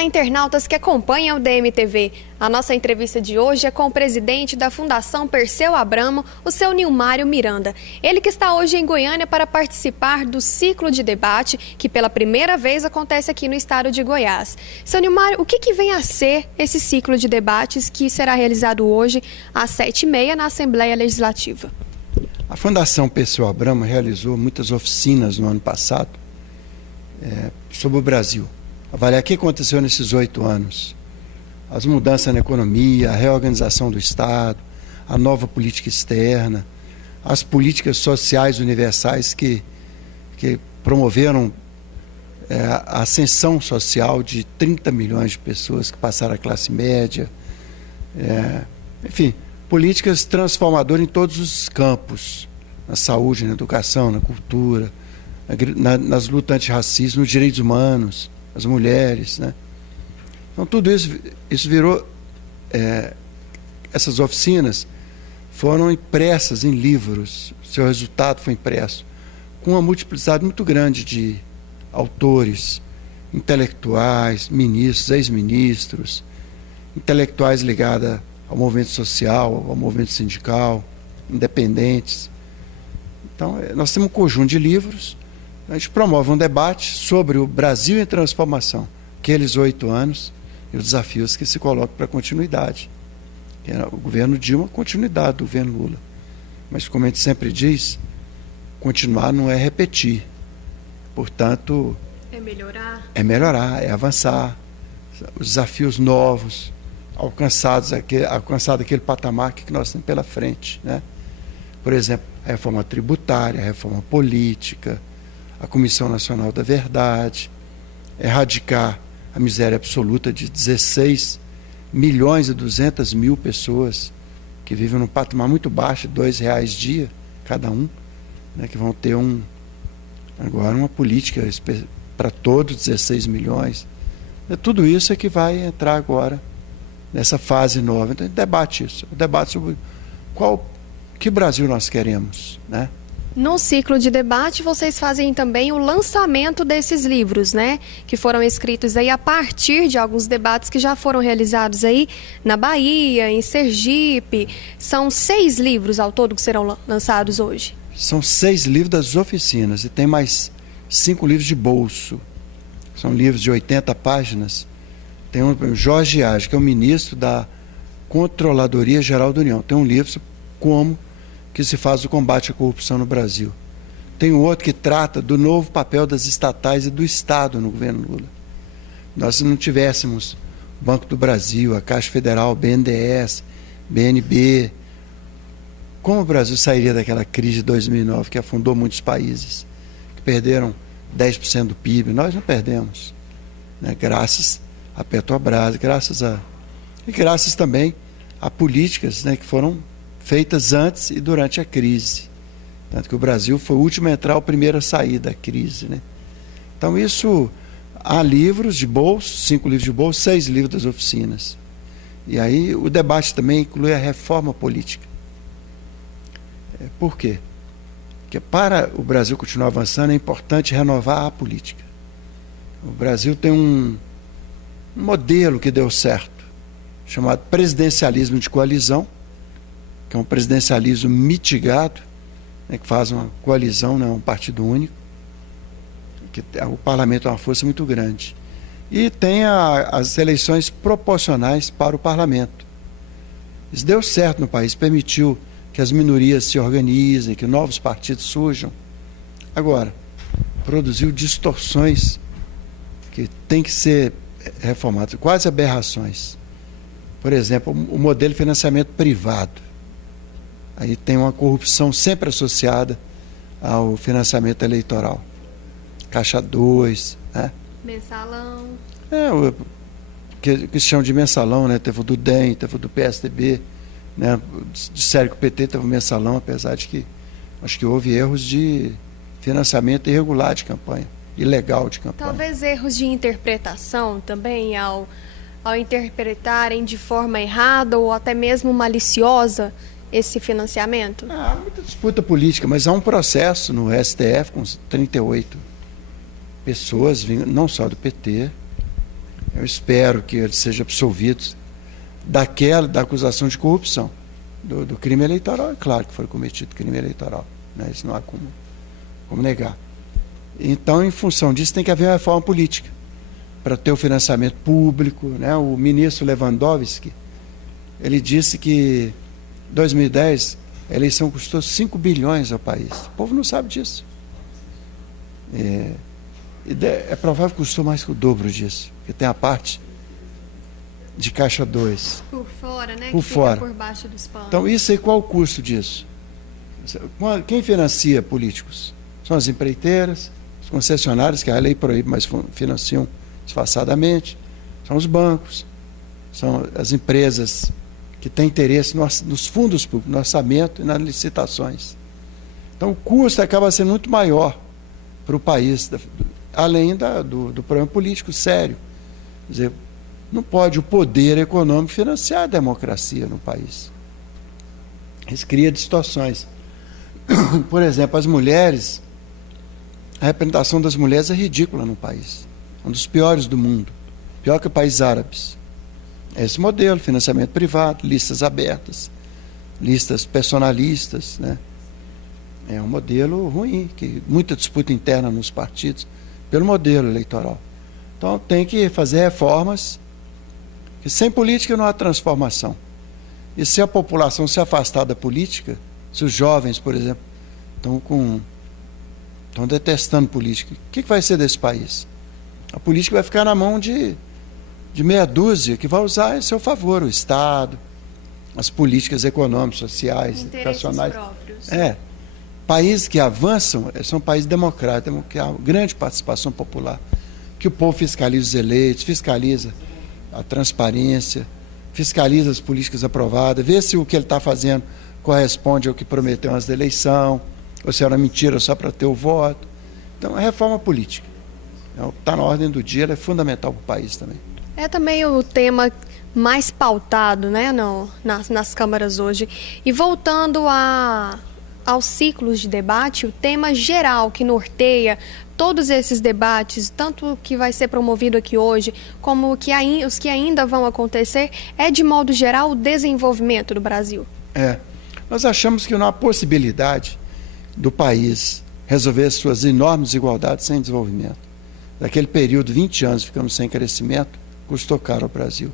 Olá, internautas que acompanham o DMTV. A nossa entrevista de hoje é com o presidente da Fundação Perseu Abramo, o seu Nilmário Miranda. Ele que está hoje em Goiânia para participar do ciclo de debate que pela primeira vez acontece aqui no estado de Goiás. Seu Nilmário, o que vem a ser esse ciclo de debates que será realizado hoje às 7h30 na Assembleia Legislativa? A Fundação Perseu Abramo realizou muitas oficinas no ano passado sobre o Brasil. Avaliar o que aconteceu nesses 8 anos. As mudanças na economia, a reorganização do Estado, a nova política externa, as políticas sociais universais que promoveram a ascensão social de 30 milhões de pessoas que passaram a classe média. Enfim, políticas transformadoras em todos os campos, na saúde, na educação, na cultura, nas lutas antirracismo, nos direitos humanos, as mulheres, né? Então tudo isso virou, essas oficinas foram impressas em livros, seu resultado foi impresso, com uma multiplicidade muito grande de autores, intelectuais, ministros, ex-ministros, intelectuais ligados ao movimento social, ao movimento sindical, independentes. Então, nós temos um conjunto de livros. A gente promove um debate sobre o Brasil em transformação, aqueles 8 anos e os desafios que se colocam para a continuidade. O governo Dilma, continuidade do governo Lula. Mas, como a gente sempre diz, continuar não é repetir. Portanto, é melhorar. É melhorar, é avançar. Os desafios novos, alcançar aquele patamar que nós temos pela frente, né? Por exemplo, a reforma tributária, a reforma política, a Comissão Nacional da Verdade, erradicar a miséria absoluta de 16.200.000 pessoas que vivem num patamar muito baixo, de R$2 dia, cada um, né, que vão ter agora uma política para todos 16 milhões. Tudo isso é que vai entrar agora nessa fase nova. Então, debate isso, debate sobre que Brasil nós queremos, né? No ciclo de debate, vocês fazem também o lançamento desses livros, né? Que foram escritos aí a partir de alguns debates que já foram realizados aí na Bahia, em Sergipe. São 6 livros ao todo que serão lançados hoje. São 6 livros das oficinas e tem mais 5 livros de bolso. São livros de 80 páginas. Tem Jorge Age, que é o ministro da Controladoria Geral da União. Tem um livro sobre como que se faz o combate à corrupção no Brasil. Tem um outro que trata do novo papel das estatais e do Estado no governo Lula. Nós, se não tivéssemos o Banco do Brasil, a Caixa Federal, BNDES, BNB, como o Brasil sairia daquela crise de 2009 que afundou muitos países, que perderam 10% do PIB? Nós não perdemos, né? Graças a Petrobras, graças também a políticas, né, que foram feitas antes e durante a crise. Tanto que o Brasil foi o último a entrar, o primeiro a sair da crise, né? Então há livros de bolso, 5 livros de bolso, 6 livros das oficinas. E aí o debate também inclui a reforma política. Por quê? Porque para o Brasil continuar avançando é importante renovar a política. O Brasil tem um modelo que deu certo, chamado presidencialismo de coalizão, que é um presidencialismo mitigado, né, que faz uma coalizão, não é um partido único, que o parlamento é uma força muito grande. E tem as eleições proporcionais para o parlamento. Isso deu certo no país, permitiu que as minorias se organizem, que novos partidos surjam. Agora, produziu distorções que têm que ser reformadas, quase aberrações. Por exemplo, o modelo de financiamento privado. Aí tem uma corrupção sempre associada ao financiamento eleitoral. Caixa 2, né? Mensalão. O que se chama de mensalão, né? Teve o do DEM, teve o do PSDB, né? Disseram que o PT teve o mensalão, apesar de que acho que houve erros de financiamento irregular de campanha, ilegal de campanha. Talvez erros de interpretação também, ao interpretarem de forma errada ou até mesmo maliciosa esse financiamento? Há muita disputa política, mas há um processo no STF com 38 pessoas, não só do PT, Eu espero que ele seja absolvido da acusação de corrupção, do crime eleitoral. É claro que foi cometido crime eleitoral, né? Isso não há como negar. Então, em função disso, tem que haver uma reforma política para ter o financiamento público, né? O ministro Lewandowski, ele disse que em 2010 a eleição custou 5 bilhões ao país. O povo não sabe disso. É provável que custou mais que o dobro disso, porque tem a parte de Caixa 2. Por fora, né? Por que fora. Fica por baixo dos panos. Então, isso aí, qual o custo disso? Quem financia políticos? São as empreiteiras, os concessionários, que a lei proíbe, mas financiam disfarçadamente. São os bancos, são as empresas que têm interesse nos fundos públicos, no orçamento e nas licitações. Então, o custo acaba sendo muito maior para o país, além do problema político sério. Quer dizer, não pode o poder econômico financiar a democracia no país. Isso cria distorções. Por exemplo, as mulheres, a representação das mulheres é ridícula no país. É um dos piores do mundo. Pior que países árabes. É esse modelo, financiamento privado, listas abertas, listas personalistas, né? É um modelo ruim, que muita disputa interna nos partidos pelo modelo eleitoral. Então tem que fazer reformas, que sem política não há transformação. E se a população se afastar da política, se os jovens, por exemplo, estão detestando política, o que vai ser desse país? A política vai ficar na mão de meia dúzia que vai usar em seu favor o Estado, as políticas econômicas, sociais, educacionais. Próprios. Países que avançam são países democráticos, que há grande participação popular, que o povo fiscaliza os eleitos, fiscaliza a transparência, fiscaliza as políticas aprovadas, vê se o que ele está fazendo corresponde ao que prometeu antes da eleição, ou se era mentira só para ter o voto. Então, a reforma política está na ordem do dia, ela é fundamental para o país também. É também o tema mais pautado, né, nas câmaras hoje. E voltando aos ciclos de debate, o tema geral que norteia todos esses debates, tanto o que vai ser promovido aqui hoje, como os que ainda vão acontecer, é, de modo geral, o desenvolvimento do Brasil. Nós achamos que não há possibilidade do país resolver suas enormes desigualdades sem desenvolvimento. Daquele período, 20 anos, ficamos sem crescimento, custou caro ao Brasil.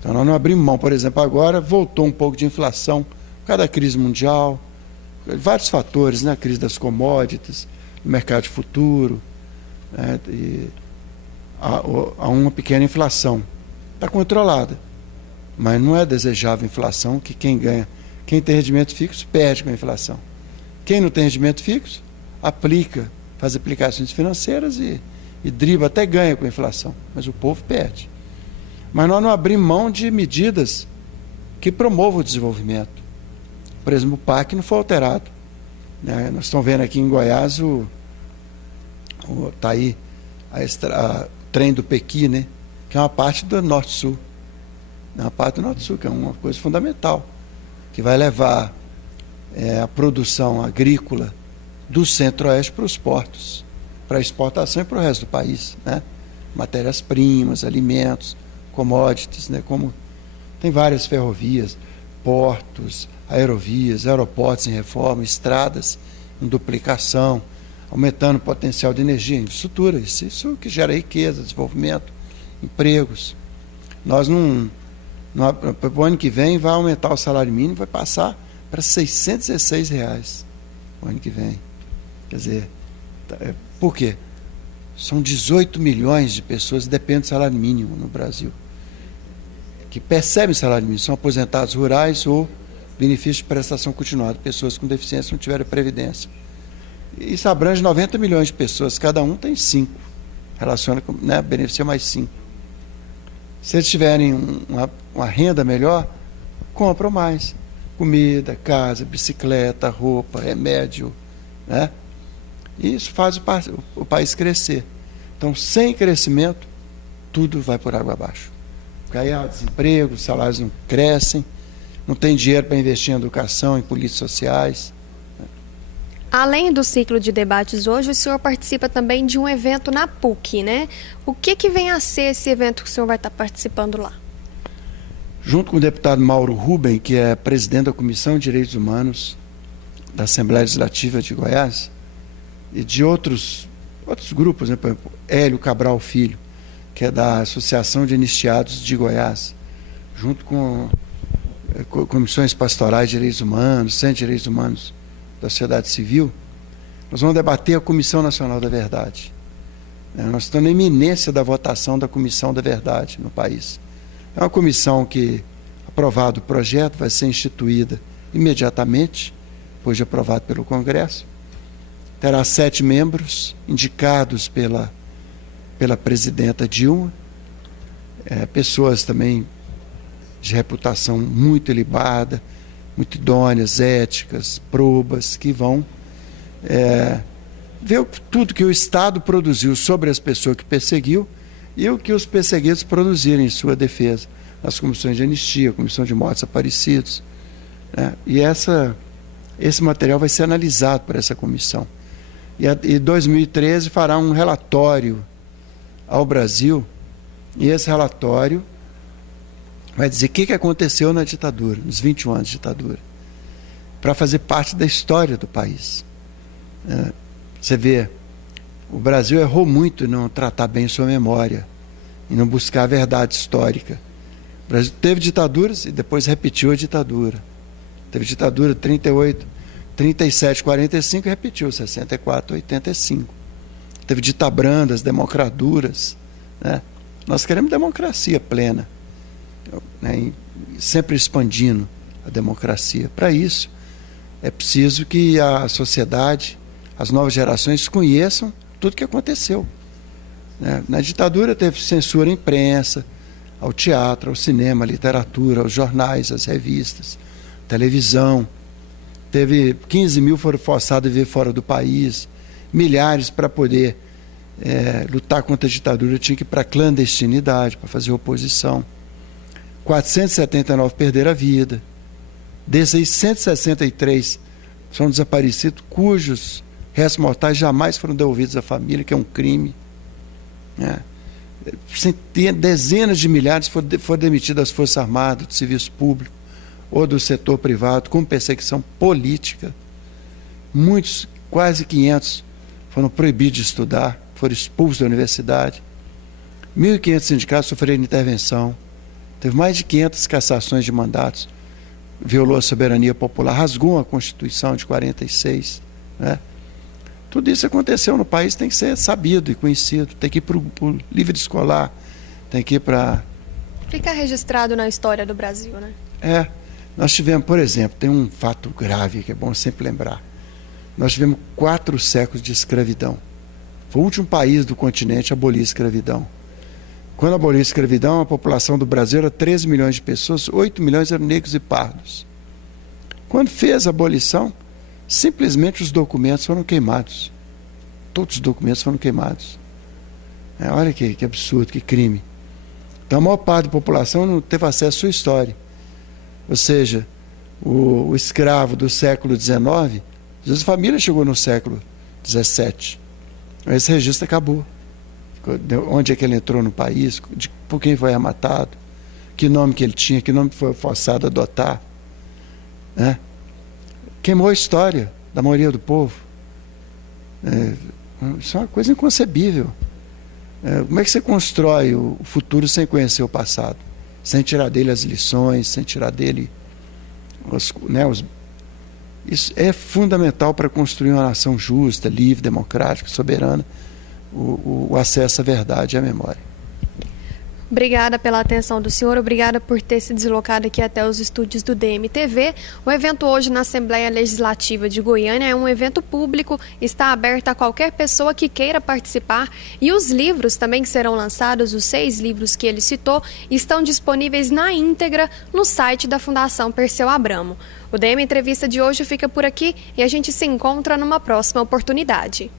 Então nós não abrimos mão, por exemplo, agora voltou um pouco de inflação por causa da crise mundial, vários fatores, né? A crise das commodities, o mercado de futuro, né? E há uma pequena inflação. Está controlada, mas não é desejável inflação, que quem tem rendimento fixo perde com a inflação. Quem não tem rendimento fixo, faz aplicações financeiras e dribla, até ganha com a inflação, mas o povo perde. Mas nós não abrimos mão de medidas que promovam o desenvolvimento. Por exemplo, o PAC não foi alterado, né? Nós estamos vendo aqui em Goiás está aí o trem do Pequi, né? Que é uma parte do Norte-Sul. Uma parte do Norte-Sul, que é uma coisa fundamental, que vai levar a produção agrícola do Centro-Oeste para os portos, para exportação e para o resto do país, né? Matérias-primas, alimentos, commodities, né? Como tem várias ferrovias, portos, aerovias, aeroportos em reforma, estradas em duplicação, aumentando o potencial de energia, infraestrutura, isso que gera riqueza, desenvolvimento, empregos. Nós para o ano que vem vai aumentar o salário mínimo, vai passar para R$616 o ano que vem. Quer dizer, por quê? São 18 milhões de pessoas que dependem do salário mínimo no Brasil, que percebem salário mínimo, são aposentados rurais ou benefício de prestação continuada, pessoas com deficiência não tiveram previdência. Isso abrange 90 milhões de pessoas, cada um tem 5, relaciona com, né, beneficia mais 5. Se eles tiverem uma renda melhor, compram mais. Comida, casa, bicicleta, roupa, remédio, né? E isso faz o país crescer. Então, sem crescimento, tudo vai por água abaixo. Porque aí há desemprego, os salários não crescem, não tem dinheiro para investir em educação, em políticas sociais. Além do ciclo de debates hoje, o senhor participa também de um evento na PUC, né? O que vem a ser esse evento que o senhor vai estar participando lá? Junto com o deputado Mauro Rubem, que é presidente da Comissão de Direitos Humanos da Assembleia Legislativa de Goiás, e de outros grupos, né? Por exemplo, Hélio Cabral Filho, que é da Associação de Anistiados de Goiás, junto com comissões pastorais de direitos humanos, Centro de Direitos Humanos da sociedade civil, nós vamos debater a Comissão Nacional da Verdade. Nós estamos na iminência da votação da Comissão da Verdade no país. É uma comissão que, aprovado o projeto, vai ser instituída imediatamente, depois de aprovado pelo Congresso. Terá 7 membros, indicados pela presidenta Dilma, pessoas também de reputação muito ilibada, muito idôneas, éticas, probas, que vão ver tudo que o Estado produziu sobre as pessoas que perseguiu e o que os perseguidos produziram em sua defesa, nas comissões de anistia, comissão de mortos aparecidos. E esse material vai ser analisado por essa comissão. E em 2013 fará um relatório ao Brasil, e esse relatório vai dizer o que aconteceu na ditadura, nos 21 anos de ditadura, para fazer parte da história do país. Você vê, o Brasil errou muito em não tratar bem sua memória, em não buscar a verdade histórica. O Brasil teve ditaduras e depois repetiu a ditadura. Teve ditadura 38, 37, 45 e repetiu 64, 85. Teve ditabrandas, democraduras. Nós queremos democracia plena, sempre expandindo a democracia. Para isso, é preciso que a sociedade, as novas gerações conheçam tudo o que aconteceu. Na ditadura teve censura à imprensa, ao teatro, ao cinema, à literatura, aos jornais, às revistas, televisão. Teve 15 mil foram forçados a viver fora do país, milhares para poder lutar contra a ditadura tinham que ir para a clandestinidade, para fazer oposição. 479 perderam a vida. Desses aí, 163 são desaparecidos, cujos restos mortais jamais foram devolvidos à família, que é um crime. Dezenas de milhares foram demitidos das Forças Armadas, do serviço público ou do setor privado, com perseguição política. Muitos, quase 500, foram proibidos de estudar, foram expulsos da universidade. 1.500 sindicatos sofreram intervenção. Teve mais de 500 cassações de mandatos. Violou a soberania popular, rasgou a Constituição de 46. Tudo isso aconteceu no país, tem que ser sabido e conhecido. Tem que ir para o livro escolar, tem que ir para... Ficar registrado na história do Brasil, né? Nós tivemos, por exemplo, tem um fato grave que é bom sempre lembrar. Nós tivemos 4 séculos de escravidão. Foi o último país do continente a abolir a escravidão. Quando aboliu a escravidão, a população do Brasil era 13 milhões de pessoas, 8 milhões eram negros e pardos. Quando fez a abolição, simplesmente os documentos foram queimados. Todos os documentos foram queimados. Olha que absurdo, que crime. Então a maior parte da população não teve acesso à sua história. Ou seja, o escravo do século XIX, às vezes a família chegou no século XVII. Esse registro acabou. Onde é que ele entrou no país, por quem foi matado, que nome que ele tinha, que nome foi forçado a adotar. Queimou a história da maioria do povo. Isso é uma coisa inconcebível. Como é que você constrói o futuro sem conhecer o passado? Sem tirar dele as lições, sem tirar dele Isso é fundamental para construir uma nação justa, livre, democrática, soberana, o acesso à verdade e à memória. Obrigada pela atenção do senhor, obrigada por ter se deslocado aqui até os estúdios do DMTV. O evento hoje na Assembleia Legislativa de Goiânia é um evento público, está aberto a qualquer pessoa que queira participar e os livros também que serão lançados, os 6 livros que ele citou, estão disponíveis na íntegra no site da Fundação Perseu Abramo. O DM Entrevista de hoje fica por aqui e a gente se encontra numa próxima oportunidade.